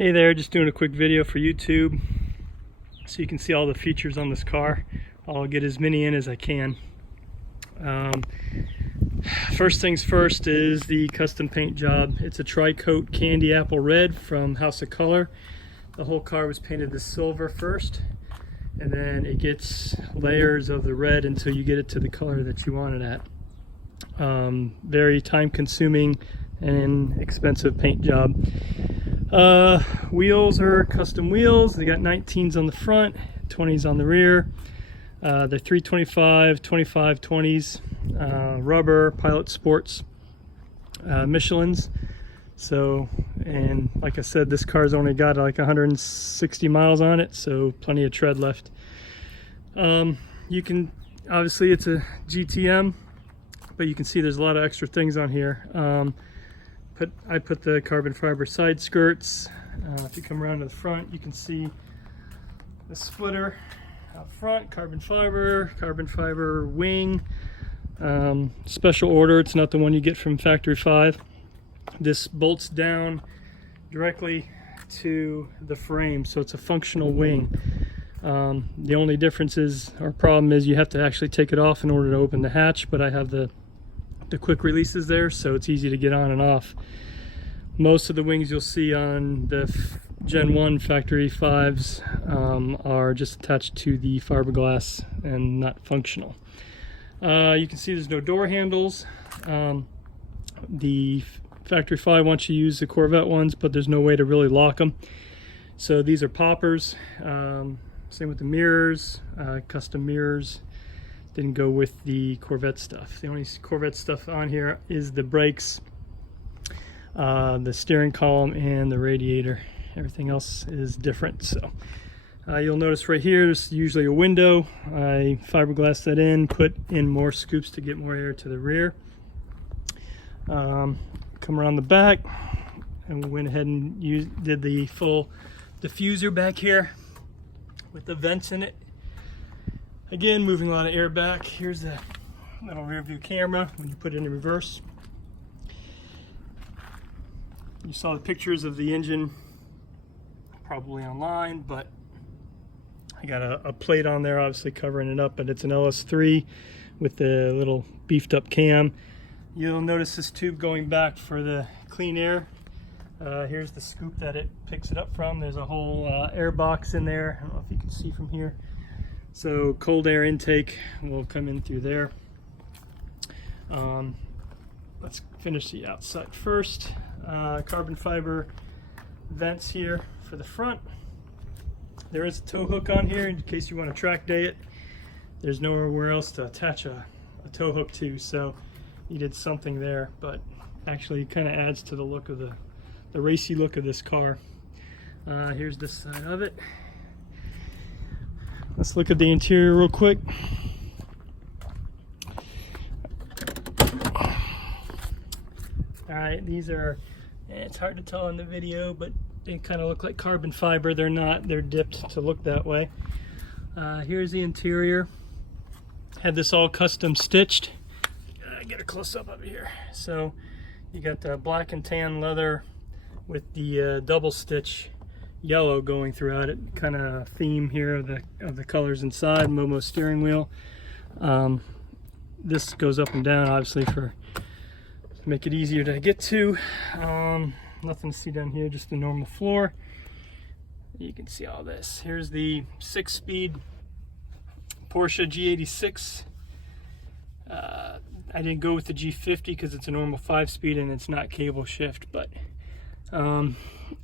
Hey there, just doing a quick video for YouTube so you can see all the features on this car. I'll get as many in as I can. First things first is the custom paint job. It's a tri-coat candy apple red from House of Color. The whole car was painted this silver first, and then it gets layers of the red until you get it to the color that you want it at. Very time consuming and expensive paint job. Wheels are custom wheels. They got 19s on the front, 20s on the rear. They're 325, 25, 20s, rubber, Pilot Sports, Michelin's. So, and like I said, this car's only got like 160 miles on it, so plenty of tread left. You can, obviously it's a GTM, but you can see there's a lot of extra things on here. I put the carbon fiber side skirts. If you come around to the front, you can see the splitter out front, carbon fiber wing. Special order, it's not the one you get from Factory 5. This bolts down directly to the frame, so it's a functional wing. The only difference is, or problem is, you have to actually take it off in order to open the hatch, but I have the quick releases there, so it's easy to get on and off. Most of the wings you'll see on the Gen 1 Factory 5s are just attached to the fiberglass and not functional. You can see there's no door handles. The Factory 5 wants you to use the Corvette ones, but there's no way to really lock them. So these are poppers. Same with the mirrors, custom mirrors. Didn't go with the Corvette stuff. The only Corvette stuff on here is the brakes, the steering column, and the radiator. Everything else is different. So you'll notice right here there's usually a window. I fiberglassed that in, put in more scoops to get more air to the rear. Come around the back, and we went ahead and did the full diffuser back here with the vents in it. Again, moving a lot of air back. Here's the little rear view camera when you put it in reverse. You saw the pictures of the engine probably online, but I got a plate on there obviously covering it up, but it's an LS3 with the little beefed up cam. You'll notice this tube going back for the clean air. Here's the scoop that it picks it up from. There's a whole air box in there. I don't know if you can see from here. So cold air intake will come in through there. Let's finish the outside first. Carbon fiber vents here for the front. There is a tow hook on here in case you want to track day it. There's nowhere else to attach a tow hook to, so you did something there, but actually kind of adds to the look of the racy look of this car. Here's this side of it. Let's look at the interior real quick. Alright, these are, it's hard to tell in the video, but they kind of look like carbon fiber. They're not, they're dipped to look that way. Here's the interior. Had this all custom stitched. Get a close up of here. So you got the black and tan leather with the double stitch yellow going throughout it, kind of theme here of the colors inside. Momo steering wheel. This goes up and down obviously to make it easier to get to. Nothing to see down here, just the normal floor. You can see all this. Here's the 6-speed Porsche G86. I didn't go with the G50 because it's a normal 5-speed and it's not cable shift, but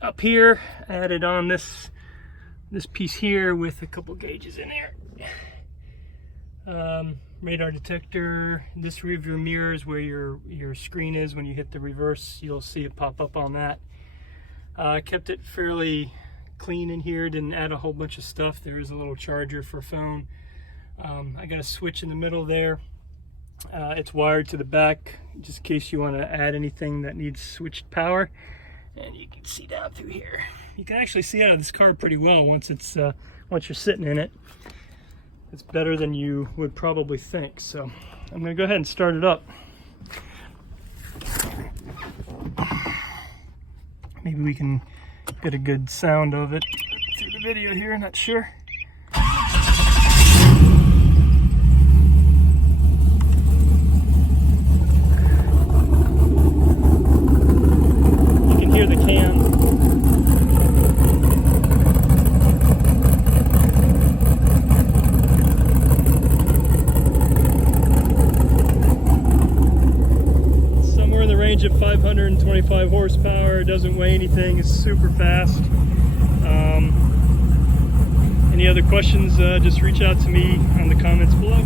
up here I added on this piece here with a couple gauges in there. Radar detector. This rear view mirror is where your screen is. When you hit the reverse, you'll see it pop up on that. Kept it fairly clean in here, didn't add a whole bunch of stuff. There is a little charger for phone. I got a switch in the middle there. It's wired to the back just in case you want to add anything that needs switched power. And you can see down through here. You can actually see out of this car pretty well once you're sitting in it. It's better than you would probably think. So I'm going to go ahead and start it up. Maybe we can get a good sound of it through the video here, not sure. You can hear the can. Range of 525 horsepower, doesn't weigh anything, it's super fast. Any other questions, just reach out to me on the comments below.